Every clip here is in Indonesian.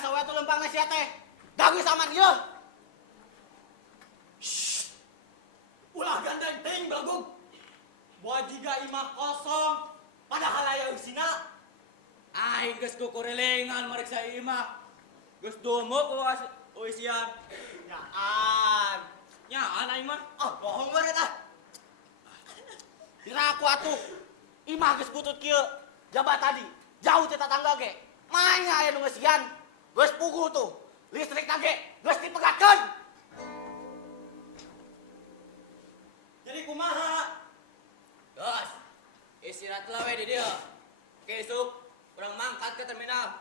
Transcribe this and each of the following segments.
sawe tuh lempang nasi teh. Gagus aman ieu. Ulah gandeng ting bagug. Bojiga imah kosong. Padahal aya usina. Aing geus kukurelengan mariksa imah. Geus domok uisian. Nyaan. Nyaan aing mah. Bohong bener ah. Dira aku atuh. Imah geus butut kieu. Jabat tadi. Jauh ti tetangga ge. Main aya nu ngeusian. Geus puguh tuh. Listrik ge geus dipegatkeun. Jadi kumaha? Geus. Istirahat lah we di dieu. Kesuk urang mangkat ke terminal.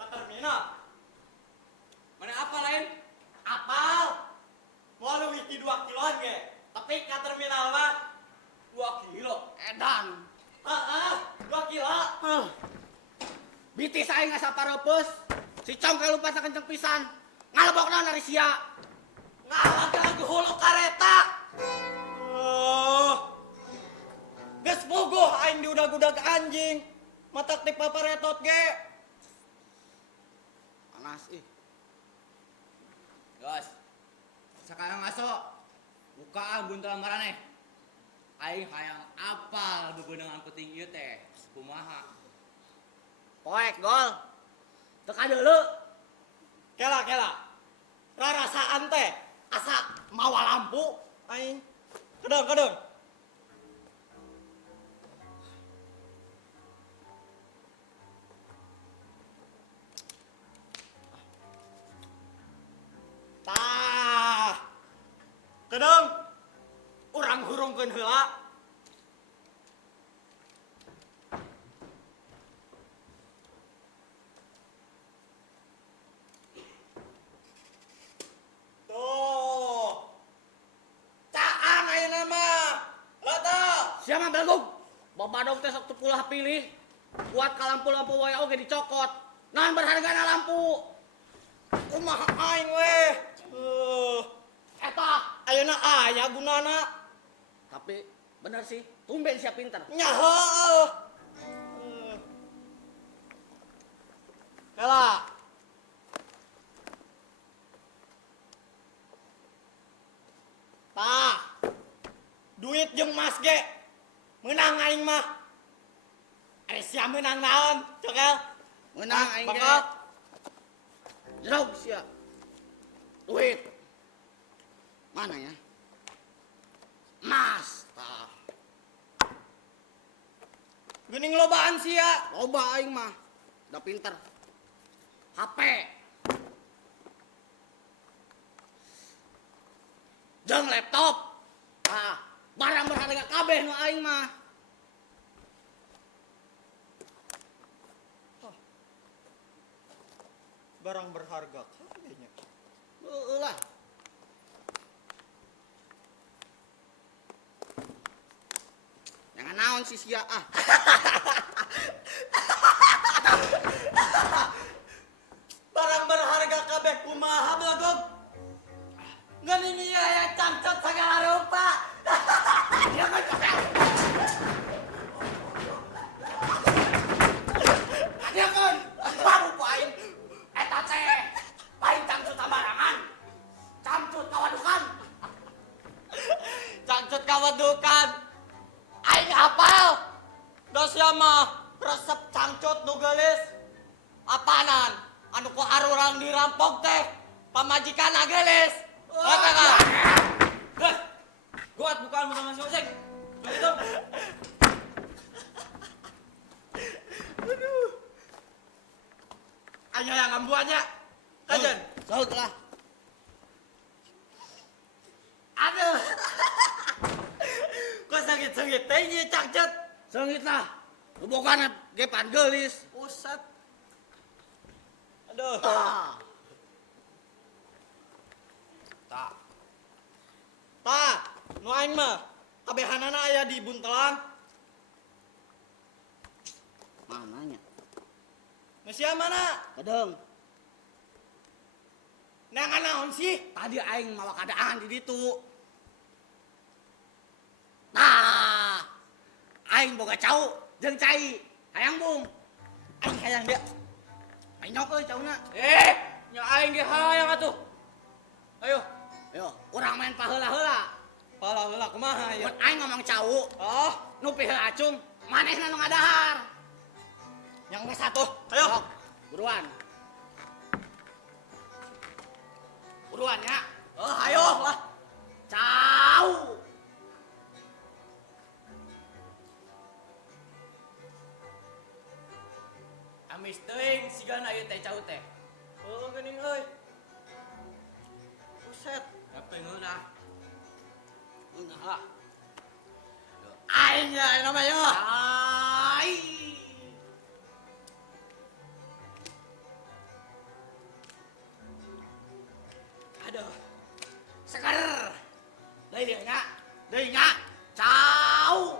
Ke terminal. Mana apa lain? Apal. Mau leuwih ti 2 kiloan ge. Tapi ke terminal mah 2 kilo. Edan. 2 kilo. Bitis aing asa pareupes. Si Cong kalupa sakenceng pisan. Ngalebokna dari sia. Ngalah ke hulu kareta. Geus bogoh aing diudag-udag anjing. Matak ti paparetot ge. Panas ih. Geus. Sakarang ngaso. Bukaan buntelan maraneh. Aing hayang apal bebeunangan penting ieu teh. Kumaha? Poek gol. Teu kadeuleu. Kela. Rarasaan teh asa mawa lampu aing. Kedeng. Tah. Kedeng. Urang hurungkeun heula. Tuh. Caan ayeuna mah. Lata. Sia mah belgug. Babadog teh sok teu pulah pilih. Buat ka lampu-lampu wae oge dicokot. Naon berhargana lampu? Kumaha aing weh. Eta. Ayeuna aya gunana. Tapi bener sih, tumben sia pinter. Nya heueuh. Kela. Tah. Duit jeung mas ge. Meunang aing mah. Sia meunang naon? Cokel. Meunang aing ge. Bakal. Jerog sia. Duit. Mana ya? Mas. Tah. Geuning lobaan sia. Loba aing mah. Udah pinter. HP. Jeung laptop. Ah, barang berharga kabeh nu aing mah. Barang berharga kabehnya. Heueuh lah. Jangan naon si sia ah. Barang berharga kabeh kumaha blogog? Geuning ieu aya cangcot sagala rupa. Dia kan cokel. Dia kan. Baru pain. Eta teh. Pain cangcut tambarangan. Cangcut kawadukan. Cangcut kawedukan. Aing hafal. Dos ya mah resep cangcut nu geulis. Apaanan? Anu ku arurang dirampok teh pamajikan geulis. Eta kan? Geus. Guat bukaan mun masing-masing. Begitu. Anya yang ngambuannya. Kajen. Saud lah. Aduh. Kok sakit-sakit teh ieu cangcut. Seungit lah. Bogaan ge pan geulis. Pusat. Aduh. Ah. Tah, nu aing mah kabehanana aya di Buntelang. Mananya? Sia mana? Kedeng. Neangan naon sih? Tadi aing mawa kadaan di ditu. Nah, aing boga cau jeung cai. Hayang bung. Aing hayang dia. Penyok euy cauna. Nya aing ge hayang atuh. Ayo. Yo, urang main paheula-heula. Pala kumaha ya? Mun aing ngomong cau, Oh, nu piheu acung, manehna nu ngadahar. yang ke satu. Ayo. Sok, buruan. Buruan ya. Oh, ayo lah. Cau. Amis teuing sigan aya teh cau teh. Oh, geuning euy. Buset. Apa ngeunah? Nah, Aing ya namanya. ai. Aduh. Seger. Deui nya. Cau.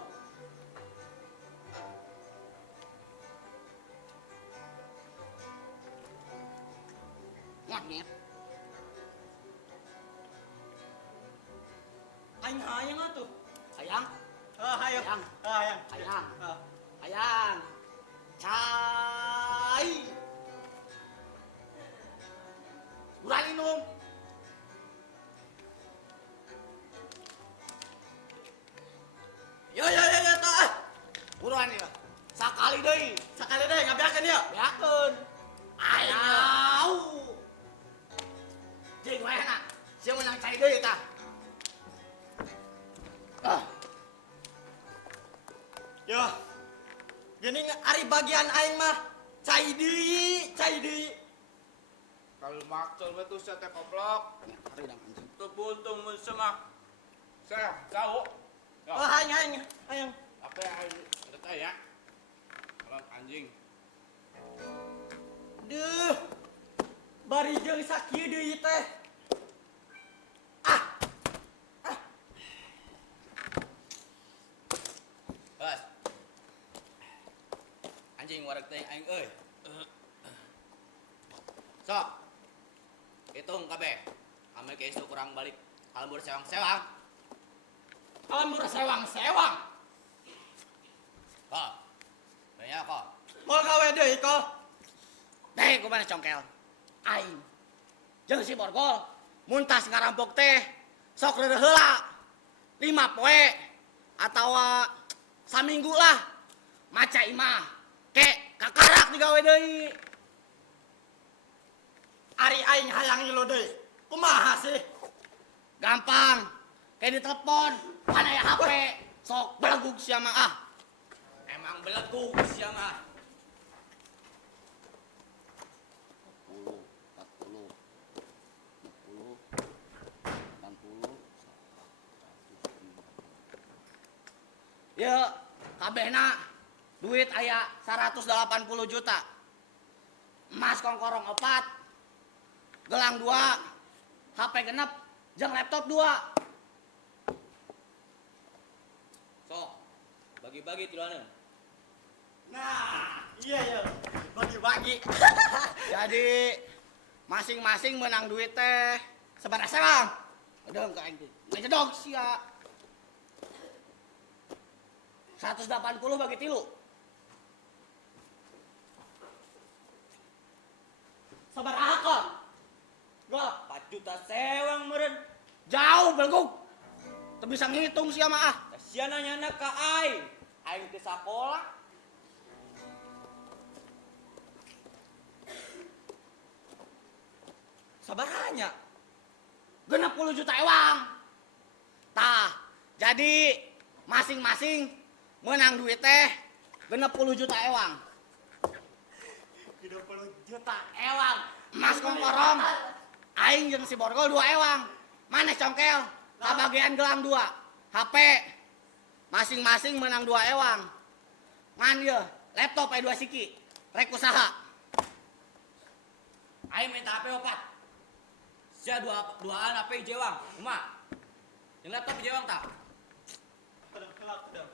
Monyet. Aing hayang atuh. Hayang, Oh, ayo. Hayang. Hayang. hayang, Oh. hayang. Cai. Buruan minum. Yo tah. Buruan ya. Sakali deui. Sakali deh ngabiakeun ya. Yakeun. Ayau. Jeung wae na. Sia menang cai deui tah. Ah, Yo. Geuning ari bagian aing mah cai deui. Kalau maksud betul saya teh koplok. hari dang anjing. Kebuntung mun semah. Saya cau. Oh, hayang. Apa yang ada ya? Kalau anjing. Duh. Bari jeung sakieu deui teh. Bos. Anjing wareg teh aing euy. Sok. Hitung kabeh. Ame ke isu kurang balik. Kalembur sewang-sewang. Kalembur sewang-sewang. Kok. Banyak kok. Mau gawe deui ko. Teh kumaha congkel. Aing. Jeung si Borgol mun tas ngarampok teh sok reureuh heula. 5 poe atawa saminggu lah. Maca imah. Ke kakarak digawe deui. Ari aing hayang ngilu deui. Kumaha sih? Gampang. Kayak ditelepon, mana ya HP, sok belegug sia mah ah. Emang belegug sia mah. 40, 40, 50, 60, 100. Ya, kabehna duit aya 180 juta. Emas kongkorong 4, gelang 2, HP genep, jeung laptop 2. Sok. Bagi-bagi tiluaneun. Nah, iya. Bagi-bagi. Jadi masing-masing menang duit teh sabaraha bang? Gedeng ka aing teh. Ngedog sia. 180 bagi 3. Sabaraha kon? Gol 4 juta sewang meureun. Jauh belegug. Teu bisa ngitung sia mah ah. Sia nanyana ka aing. Aing teh sakola. Sabaranya? 60 juta ewang. Tah, jadi masing-masing menang duit teh 60 juta ewang. 30 juta ewang. Emas kongkorong aing jeung si Borgol 2 ewang. Maneh congkel kabagean gelang 2. HP masing-masing menang 2 ewang. Ngan ieu laptop aya 2 siki. Rek usaha. Aing minta HP 4. Sia duaan HP jewang. Kumaha? Yang laptop jewang tak? Kedeng.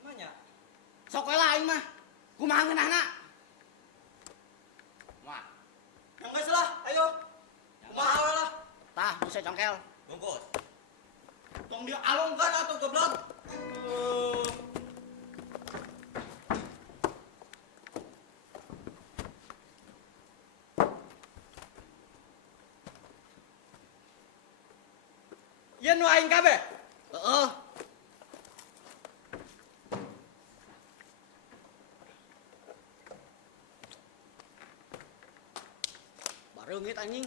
Namanya? Sok we lah aing mah. Kumaha ngeunahna? Kumaha? Yang geus lah, ayo. Kumaha we lah. Tah, bisa congkel. Bungkus. Tong dia alongkan atuh goblok. Ieu nu aing kabeh. Heeh. Bareungit anjing.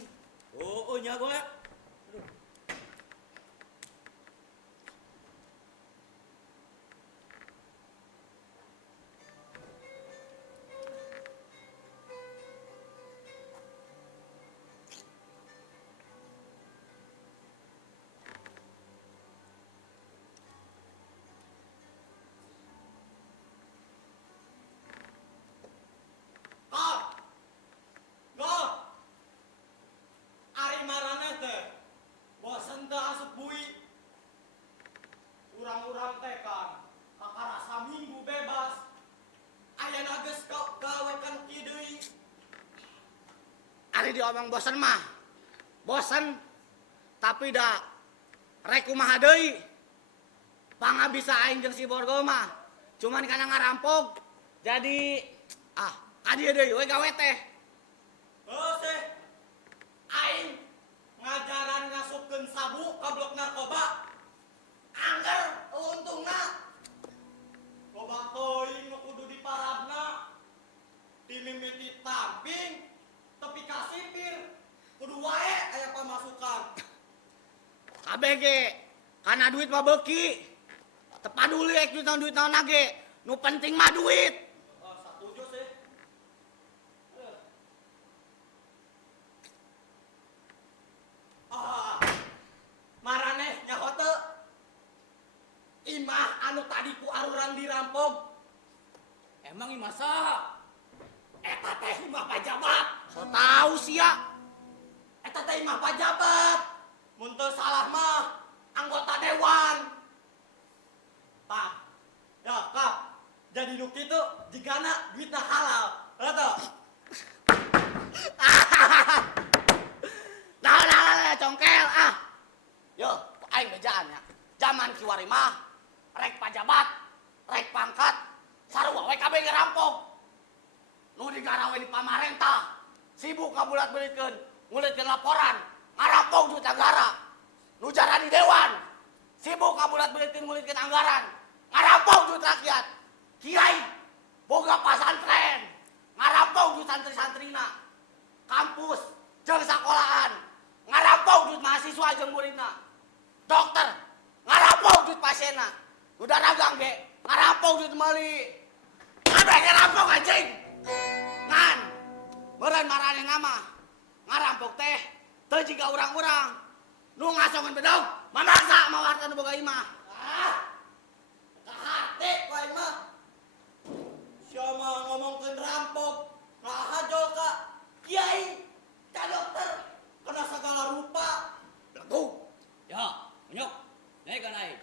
Oh, nya gua. Kor. Gol. Ari maraneh teh. Bosen teu asup bui. Urang-urang teh kan kakarasa minggu bebas. Ayeuna geus gawe kan kieu deui. Ari diomong bosen mah. Bosen. Tapi da rek kumaha deui. Pangabisa aing jeung si Borgol mah cuman kana ngarampok. Jadi kadieu deui we gawe teh. Heuh teh. Aing ngajaran ngasupkeun sabu ka blok narkoba. Angger untungna. Loba teuing nu kudu diparabna. Dimimiti tamping tepi ka sipir. Kudu wae aya pamasukan. Kabeh ge kana duit mah beuki. Teu paduli rek duit naon ge. Nu penting mah duit. Satuju sih. Maraneh nyaho teu? Imah anu tadi ku arurang dirampok. Emang ieu masa? Eta teh imah pajabat. So tau sia. Eta teh imah pajabat. Mun teu salah mah anggota dewan. Pak. Ya, Kak. Jadi nu kitu jigana duitna halal. Eta. Nah, congkel Yo, aing bejaan ya. Zaman kiwari mah rek pajabat, rek pangkat, sarua we kabeh ngerampok. Nu digarawe di pamarentah, sibuk ngabulat-bulitkeun, ngulitkeun laporan, ngarampok duit negara. Nu jara di dewan, sibuk ngabulat-bulitkeun ngulitkeun anggaran, ngarampok duit rakyat. Kiai boga pasantren, ngarampok duit santri-santrina. Kampus jeung sakolahan, ngarampok duit mahasiswa jeung muridna. Dokter ngarampok duit pasienna. Udah dagang ge ngarampok duit meuli. Kabeh ngarampok anjing. Ngan meureun maranehna mah ngarampok teh teu jiga urang-urang nu ngasongeun bedog mamaksa mawarta nu boga imah. Kahate ku aing mah. Sia mah ngomongkeun rampok, ngahajol ka kiai, ka dokter, kena segala rupa. Belagu. Ya, nyok. Naik kan naik.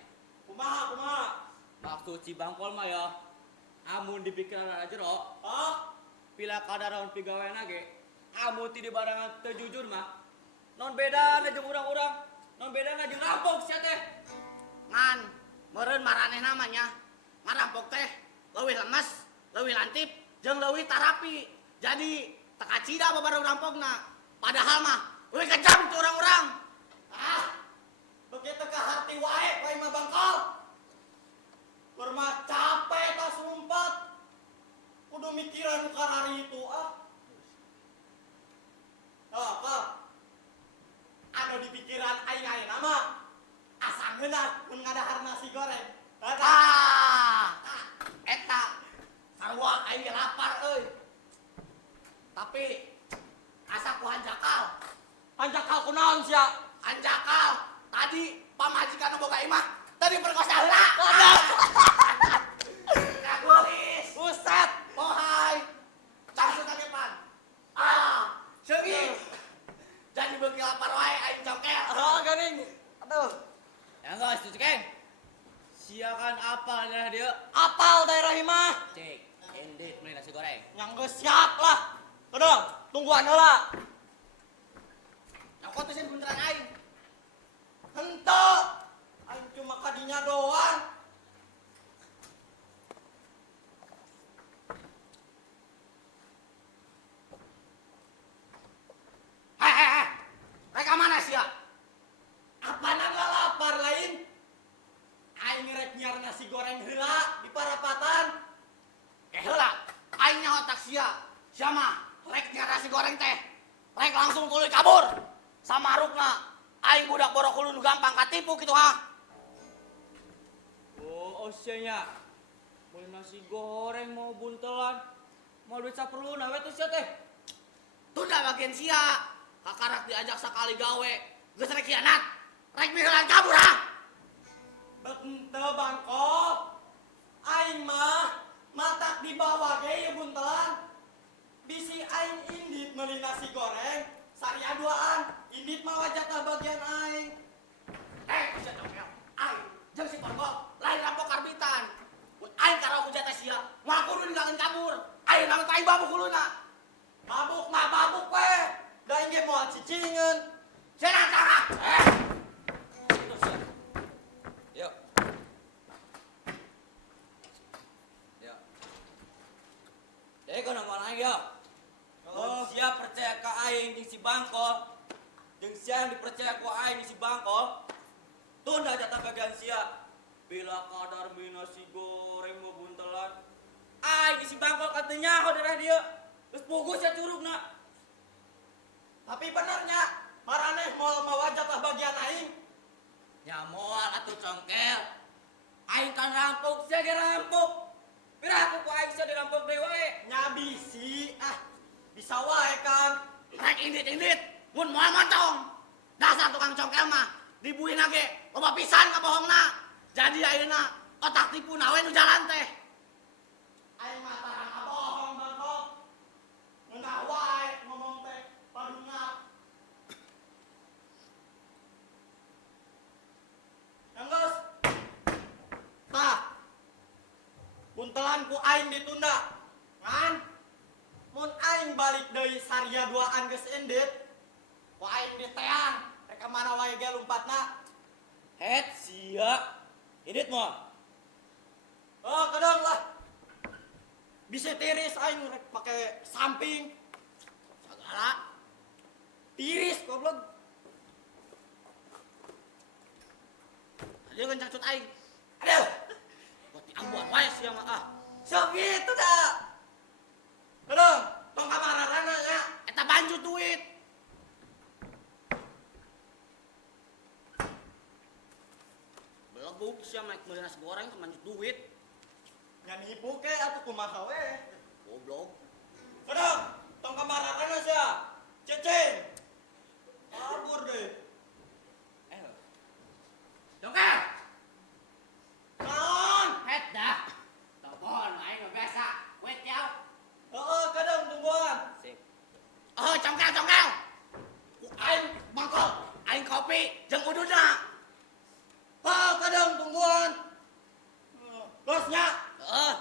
Kumaha? Maksud si Bangkol mah ya, amun dipikiran aja jero, Hah? pila kadaron pigawena ge, amun ti dibarengan teu jujur mah, non beda jeung urang-urang, non beda jeung rampok sia teh. Ngan meureun maranehna mah nya ngarampok teh leuwih lemes, leuwih lantip jeung leuwih tarapi. Jadi teu kacida babaraha rampokna. Padahal mah leuwih kejam tu urang-urang. Begitu ke hati wae, wae mah Bangkol. Kurma capek tas sumpat. Kudu mikiran karari itu Kak. Anu di pikiran aing mah asa ngeunah mun ngadahar nasi goreng. Eta sarua aing ge lapar euy. Tapi asa ku hanjakal. Hanjakal kunaon sia? Hanjakal tadi pamajikan nu boga imah tadi perkosa heula. Kagulis. Buset. Oh hai. Cangsu kagepan. Seunggi. Jadi beuki lapar wae aing congkel. Geuning. Aduh. Ya guys, tuh cekeng. Sia kan apa daerah dia? Apal daerah imah. Cek, endit beli nasi goreng. Yang geus siap lah. Kedong, tungguan heula. Nyokot teh beneran aing. Henteu. Aing cuma kadinya doang. Hei. Rek mana sia? Apana lapar Congkel mah rek nya nasi goreng teh. Rek langsung tuluy kabur. Samarukna aing budak borok ulun gampang katipu kitu ha. Oh, nya. Mau nasi goreng, mau buntelan, mau duit saperluna we tuh sia teh. Tunda bagian sia. Kakarak diajak sekali gawe. Geus rek kianat. Rek miheulan kabur ha. Benteu bangkok. Aing mah matak di bawah ge ya buntelan. Bisi aing indit meuli nasi goreng, sari aduaan. Indit mah jatah bagian aing. Bisa Congkel. Aing jeung si Porgol lain rampok karbitan. Mun aing karo ku jatah sia, moal kudu ninggalkeun kabur. Aing naon ka aing babuk uluna. Mabuk mah babuk we. Da aing ge moal cicingeun. Cenah tah. Yuk. Yuk. Jadi kana mana aing ya? Kalau sia percaya ka aing jeung si Bangkol, jeung sia yang dipercaya ku aing jeung si Bangkol, tunda jatah bagian sia. Bila kadar nasi goreng mau buntelan, aing jeung si Bangkol katanya nyaho daerah dia. Terus pugus ya curugna. Tapi benernya, maraneh moal mawa jatah bagian aing. Ya moal atuh Congkel. Aing kan rampok sia ge rampok. Piraha ku aing sia dirampok deui wae. Nya bisi, bisa wae kan. Rek indit-indit, mun moal moncong. Dasar tukang congkel mah, dibuina ge loba pisan kabohongna. Jadi ayeuna otak tipu nawe nu jalan teh. Aing mah tarang abohong bangkok. Ngeunah wae ngomong teh padungap. Enggeus. Tah. Buntelan ku aing ditunda. Ngan. Mun aing balik deui saria duaan geus endit. Ku aing diteang. Rek mana wae ge lompatna. Het sia. Indit moal. Oh, kadang lah. Bisa tiris aing rek pake samping. Sagala. Tiris goblok. Dia kencang cut aing. Aduh. Buat di Ambon wae sia mah ah. Sok gitu dah. Kadang tong kamarana nya. Eta banjut duit. Belebuk sia mah meuli nasi goreng kemanjut duit. Nya nipu ke atuh kumaha we. Goblok. Kadang tong kamarana sia. Cecing. Kabur deh. Congkel. Naon? Het dah. Telepon aing mah biasa. Wait yau. Heeh, kadang tungguan. Sip. Oh, congkel. Ku aing mangkok, aing kopi jeung ududna. Ah, kadang tungguan. Bosnya, Heeh.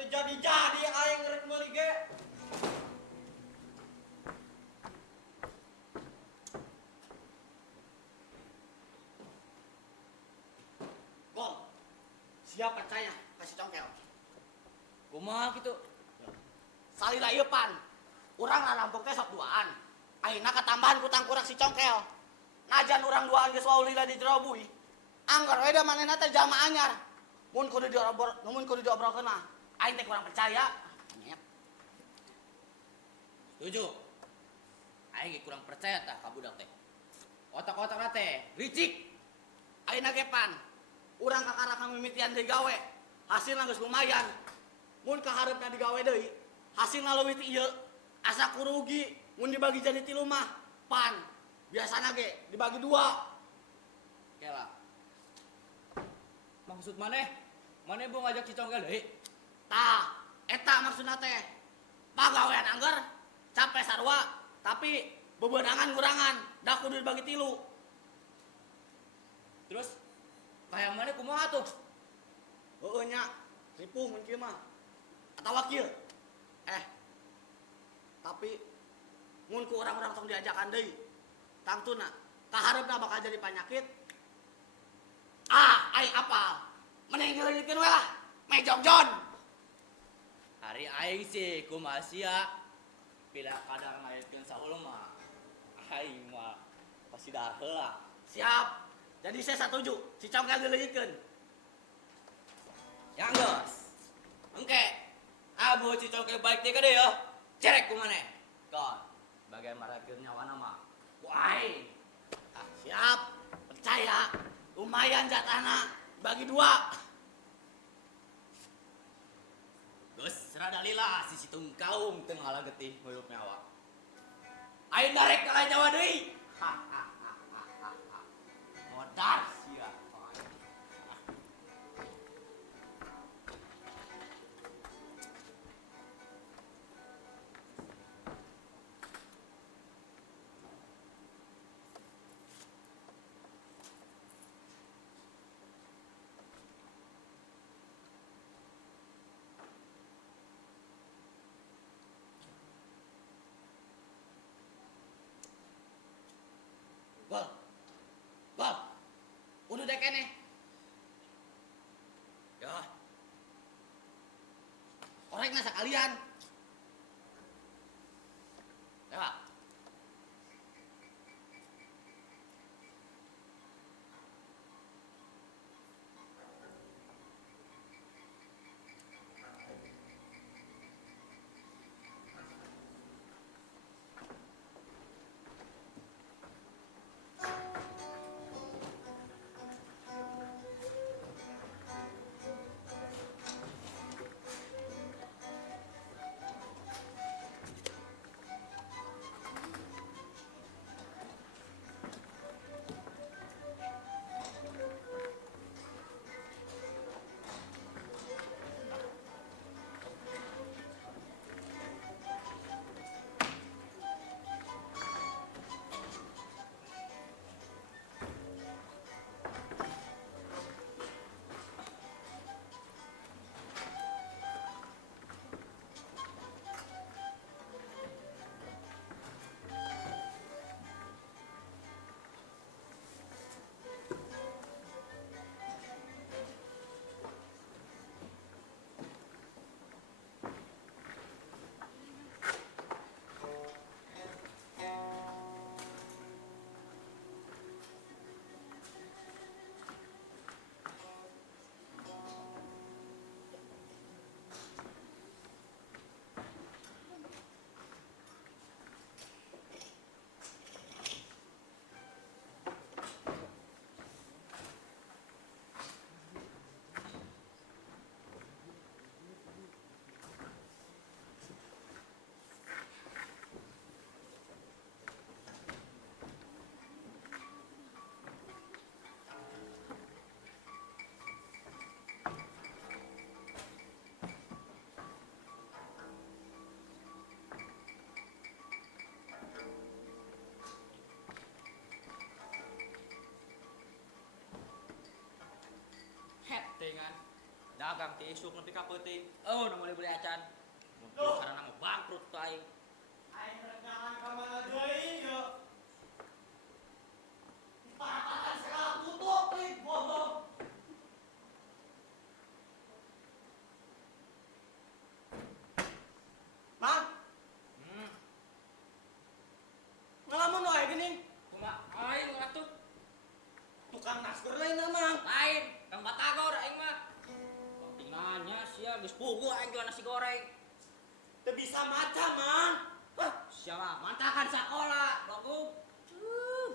waktu jadi aing rek meuli ge. Gol. Siap percaya kasih congkel. Kumaha kitu? Salila ieu pan. Urang ngarampok teh sok duaan. Ayeuna katambahan kutang kurang si congkel. Najan urang duaan geus wae lila di jero bui. Anggar we da manehna teh jalma anyar. Mun kudu diobrolkeun mah aing teh kurang percaya. Nyet. Setuju. Aing ge kurang percaya tah ka budak teh. Otak-otakna teh licik. Ayeuna ge pan. Urang kakarakan mimitian deui gawe. Hasilna geus lumayan. Mun kaharepna digawe deui, hasilna leuwih ti ieu. Asa kurugi mun dibagi jadi 3 mah pan. Biasana ge dibagi 2. Kela. Maksud maneh? Maneh mau ngajak si Congkel deui? Tah, eta maksudna teh. Pagawean angger capek sarua, tapi bebeunangan ngurangan, da kudu dibagi 3. Terus kayak maneh kumaha tuh? Heueuh nya, ripuh mun kieu mah. Atawa kieu. Tapi mun ku orang-orang tong diajakan deui, tangtuna kaharepna bakal jadi penyakit. Aing apal. Mending ngeuleulikeun we lah. Mejongjon. Hari aing sih kumaha sia. Bila kadang ngaitkeun saul mah. Aing mah pasti dahar heula. Siap. Jadi saya setuju. Si Congkel dileuyikeun. Ya geus. Engke. Abu si congke baik teh kade ya. Cerek ku maneh. Kon, bagian maragkeun nyawa nama. Wai. Ah, siap. Percaya. Lumayan jatana. Bagi 2. Geus rada lila si situng kaung teu ngalah getih nguyup nyawa. Aing darek ka nyawa deui. Modar sia. Gol. Gol. Udah deh kene. Ya. Orek nasa kalian. Ya. Dengan dagang ti isuk nepi ka peuting. Oh, nu mulai beli acan. Mun karana mah bangkrut tuh aing. Aing rencangan ka mana deui yeuh. Paratan segala tutup nih, bohong. Mang, ngalamun wae geuning. Kumaha aing atuh? Tukang nasgor lain Mang. Lain, Kang Batagor aing mah. Tinggalnya sia geus pugu aing jual nasi goreng. Teu bisa maca, Mang. Sia mah mantakan sakola, bagus.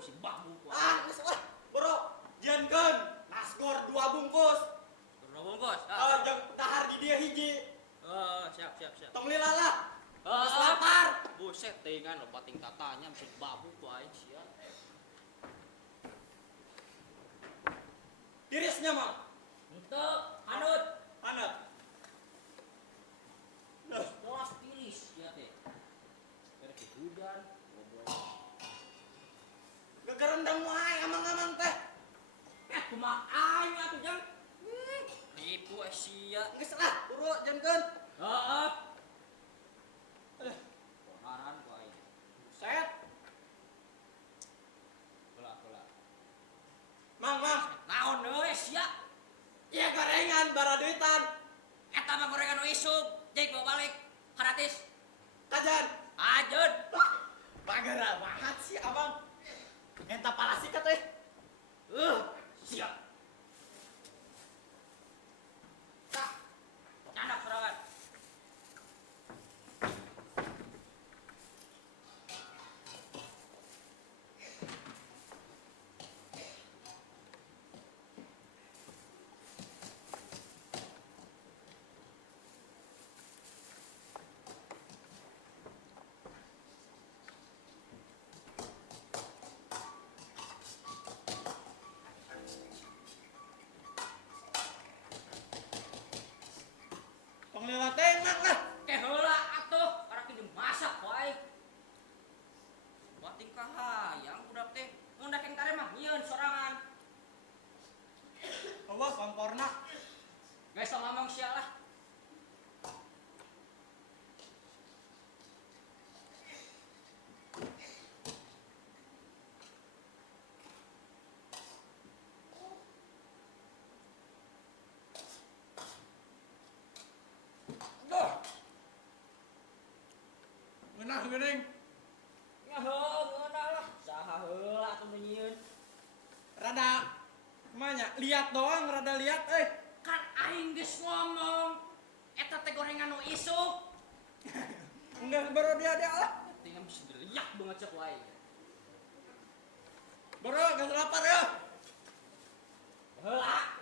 Si babu ku. Geus lah. Boro, jiankeun nasgor 2 bungkus. Kurang bungkus. Jeung dahar di dia hiji. Siap. Tong lila lah. Geus Geus lapar. Buset teh kan loba tingkatannya si babu ku aing sia. Tirisnya, Mang. Henteu, anut. Anak. Boas tiris ya teh. Karek hujan, goblok. Gegerendang wae amang-amang teh. Kumaha aing atuh jang? Nipu sia. Geus lah, turu jankeun. Heeh. Konaran ku aing. Set. Bola. Mang. Naon deui sia? Iya gorengan bara duitan. Eta mah gorengan nu isuk, jeung bawa balik. Gratis. Kajan. Ajeun. Bagara banget sih abang. Enta palasika teh. Siap. Candak sorangan. Ngeunah geuning. Ngeunah lah. Saha heula atuh nyieun. Rada kumanya? Lihat doang, rada lihat Kan aing geus ngomong. Eta teh gorengan nu isuk. Enggak baru dia lah. Tinggal bisa dilihat banget cek wae. Boro, geus lapar ya. Heula.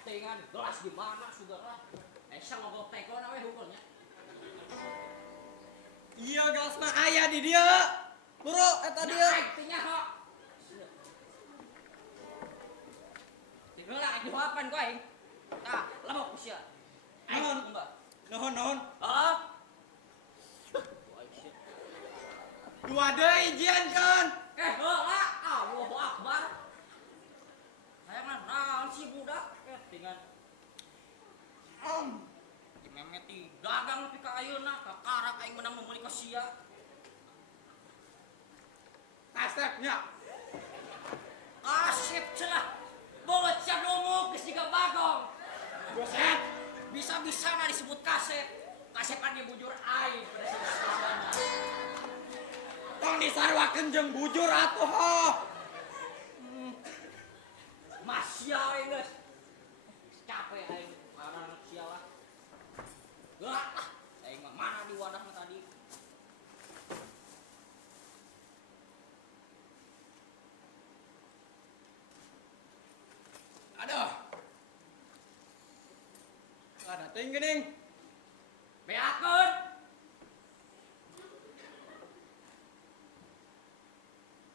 Tinggal gelas di mana saudara? Esa ngobok teko na we hukulnya. Iya, gelas mah aya di dia. Boro, eta dia. Tinggal ho. Heula dihoapan ku aing. Tah, lemok sia. Naon? Naon? Heeh. Dua deui ijian kan. Heula, Allahu Akbar. Hayang naon si budak? Tinggal memeti dagang nepi ka ayeuna kakarak aing menang meuli ka sia. Kasepnya. Kasep cenah. Bocah numuk geus jiga bagong. Buset. Bisa-bisana disebut kasep. Kasepan dia bujur aing pada saat Tong disarwakeun jeung bujur atuh ho. Masya we geus. Capek aing marana sia lah. Gerak lah. Aing mah mana di wadahna tadi. Aduh. Ada teuing geuning. Beakeun.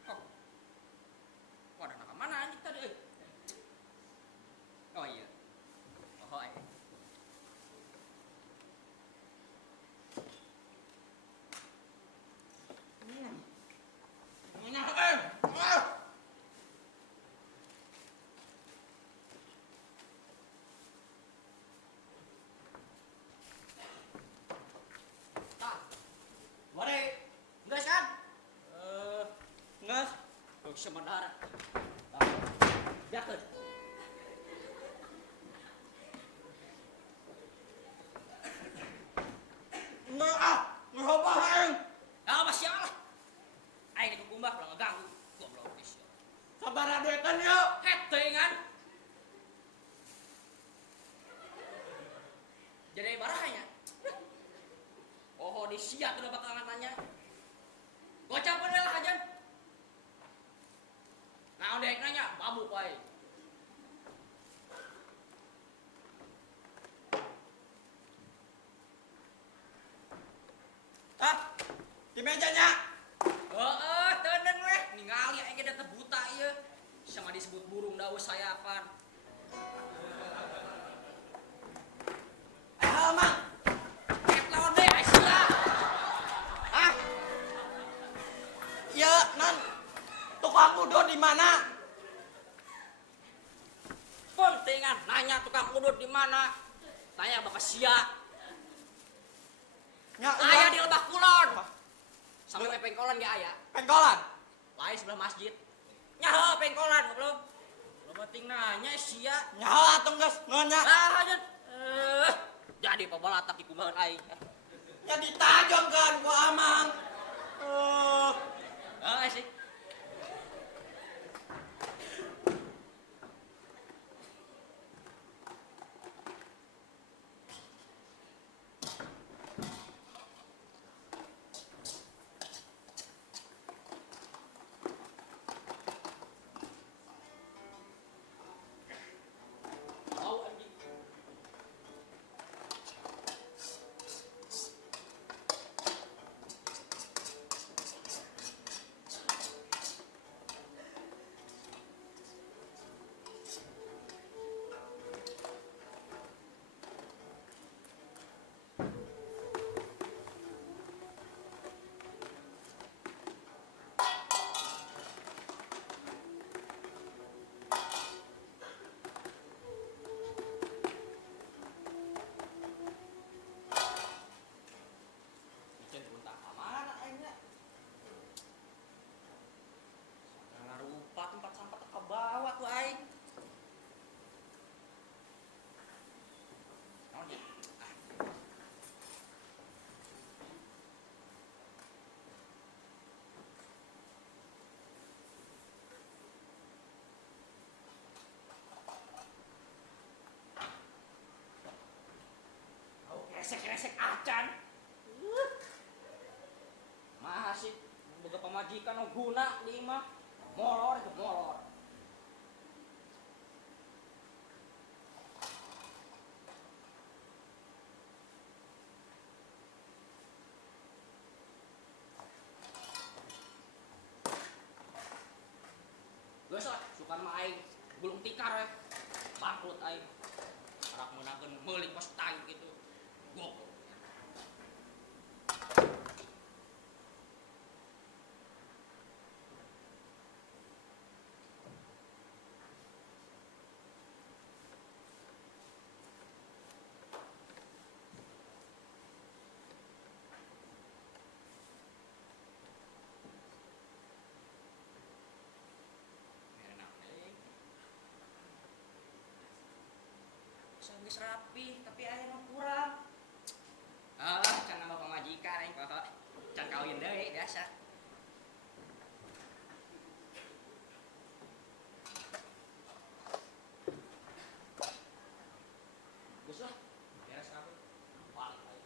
Oh. Wadah ka mana anjing tadi euy? Oh iya. Oh iya. Tah. Wari. Geus kan? Ngas. Geus semedar. Beakeun. Enggak ah, ngehoba aing. Ah, masya Allah. Aing dikumbah ulah ngeganggu. Goblok geus. Sabar adekan yuk. Hetengan. Jadi barahnya. Oh, di siap udah bakal nanya. Gocapan lah ajan. Nah, udah nanya, babu wae. Ah, di mejanya. Heeh, tenan weh. Ningali aing ge teh buta ieu. Sama disebut burung daun sayapan. Mang. Ket lawan deui sia. Ah. Ya, nan. Tukang udut di mana? Pentingan nanya tukang udut di mana? Tanya bapak sia. Ya, Aya di Lebak Kulon. Sampai we pengkolan ge aya. pengkolan. Lain sebelah masjid. Nyaho pengkolan goblok. Lo penting nanya sia. Nyaho atuh geus nanya. Ah aja. Jadi pabalatak di kumbahan aing. Ya ditajong kan ku Amang. Sih. Mau anjing. resek-resek acan. Masih boga pamajikan no guna di imah. Molor itu molor. Geus lah, sukan mah aing gulung tikar we. Bangkrut aing. Arak meunangkeun meulik pas tai gitu. Gok. Enak deui. Geus rapi, tapi aya mah kurang. Ah, can nambah pamajikan aing poho. Can kawin deui biasa. Geus lah, beres kabeh. Balik aing.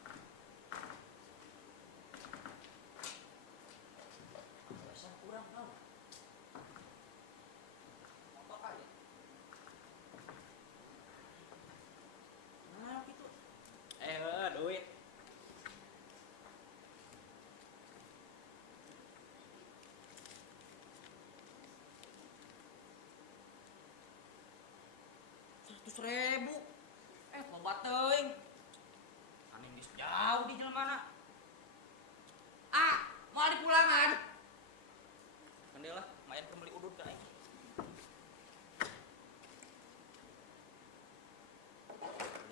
Biasa kurang naon? Apa kali? Nah, gitu. Duit. Rp100.000. Loba teuing. Aning geus jauh di jelmana. Ah, mau di pulangan. Kendela, mayan keur meuli udud ka aing.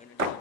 Ini dia.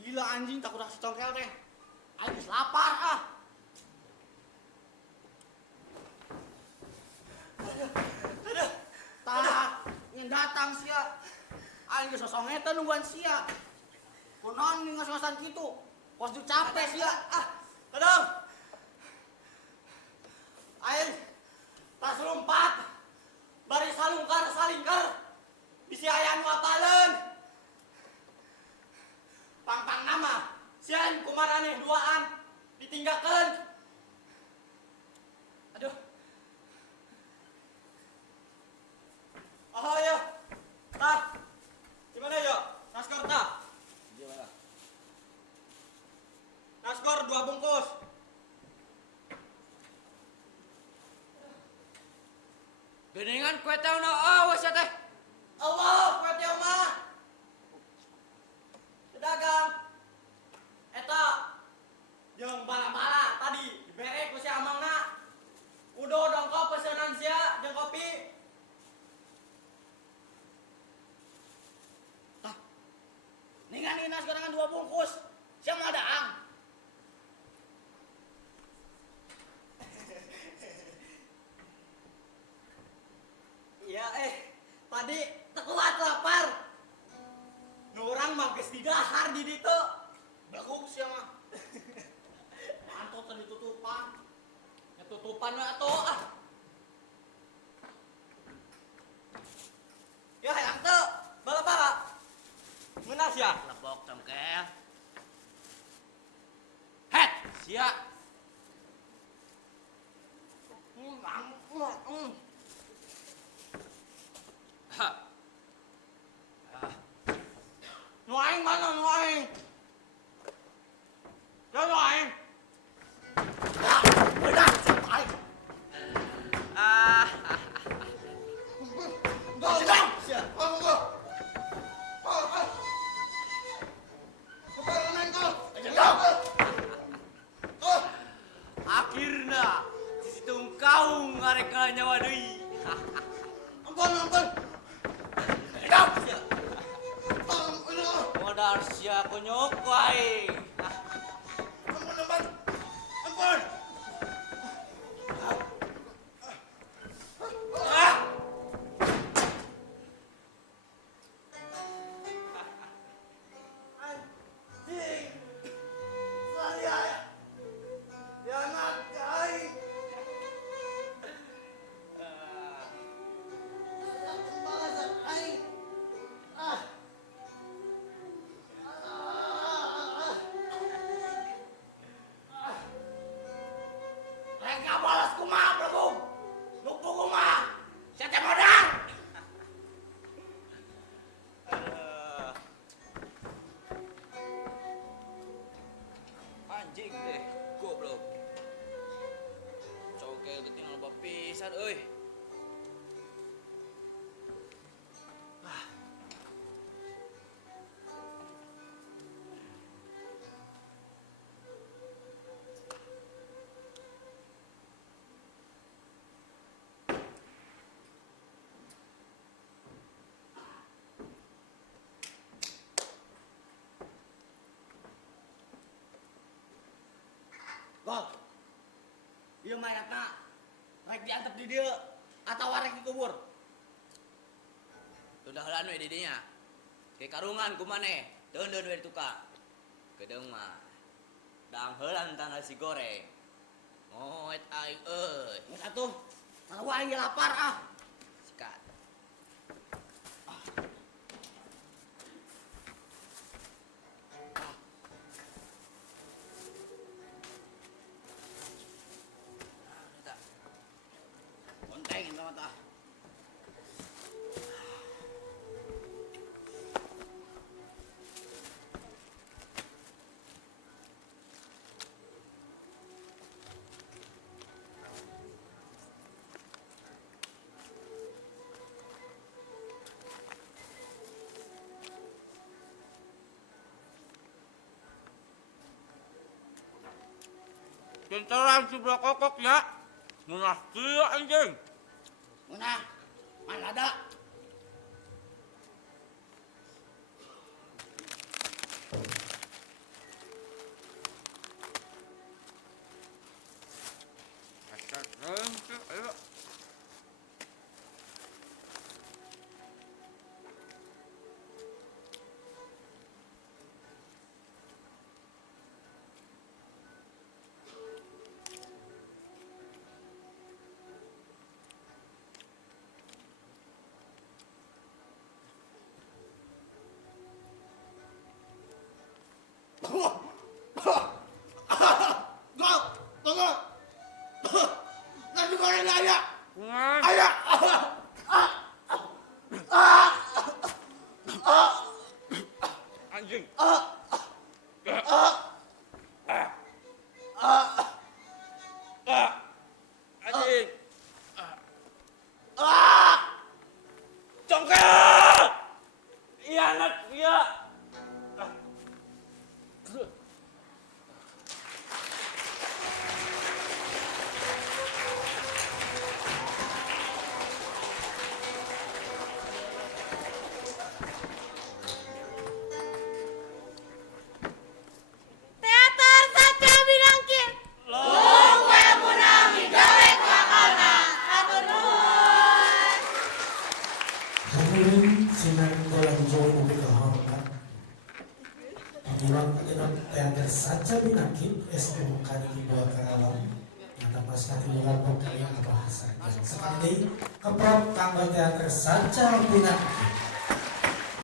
Gila anjing tak udah secongkel teh. Aing geus lapar ah. Aduh. Tah, nyen datang sia. Aing geus sosongetan nungguan sia. Kunaon nih ngos-ngosan kitu? Pos ju capek sia. Ah, Kadang. Aing tas lompat. Bari salingkar. Bisi aya nu apaleun. Pangpang nama. Sian kumaraneh duaan ditinggalkeun. Aduh. Oh ya. Tah. Gimana yo? Naskor tah. Naskor 2 bungkus. Geningan kue teh na awas ya teh. Allah, kue teh mah. Pedagang. Eta jeung bala-bala tadi dibere ku si Amangna. Udah dongkop pesanan sia jeung kopi. Ningan inas gorengan 2 bungkus. Sia mah daang. Iya tadi tekuat lapar. Nu urang mah geus digahar di ditu. Baguk sia mah. Mantot teh ditutupan. Tutupan we atuh ah. Ya hayang teu bala-bala. Ngeunas ya? Lebok congkel. Het, sia. Ayeuna si tungkau ngarek nyawa deui. Ampun. Hidup sia. Modal sia konyok wae. Ampun. Reka balas kumaha belum? Lupu kumaha? Saya teh modal. Anjing deh, goblok. Cokel geuting loba pisan euy. Gol. Ieu mayatna rek diantep di dieu atawa rek dikubur. Udah heula we di dinya. Ke karungan ku maneh, deundeun we tukang. Kedeung mah. Dang heula entan nasi goreng. Ngoet aing euy. Geus atuh. Sarua aing lapar ah. Sikat. Konteng eta mah tah. Pintaran si Blokokok ya. Munah kieu anjing. Munah. Mana ada? Ayo. Gol. Tunggu. Nasi goreng aya. Kungan. Aya. Anjing. Anjing. Congkel. Iya anak iya. Teater Saca Binangkin. Hadirin sidang dalam jauh mobil kehormatan. Pemilang penyelam teater Saca Binangkin SMK di bawah Karalam. Nyata pas nanti melakukan kali apa bahasa. Sekali keprop kanggo teater Saca Binangkin.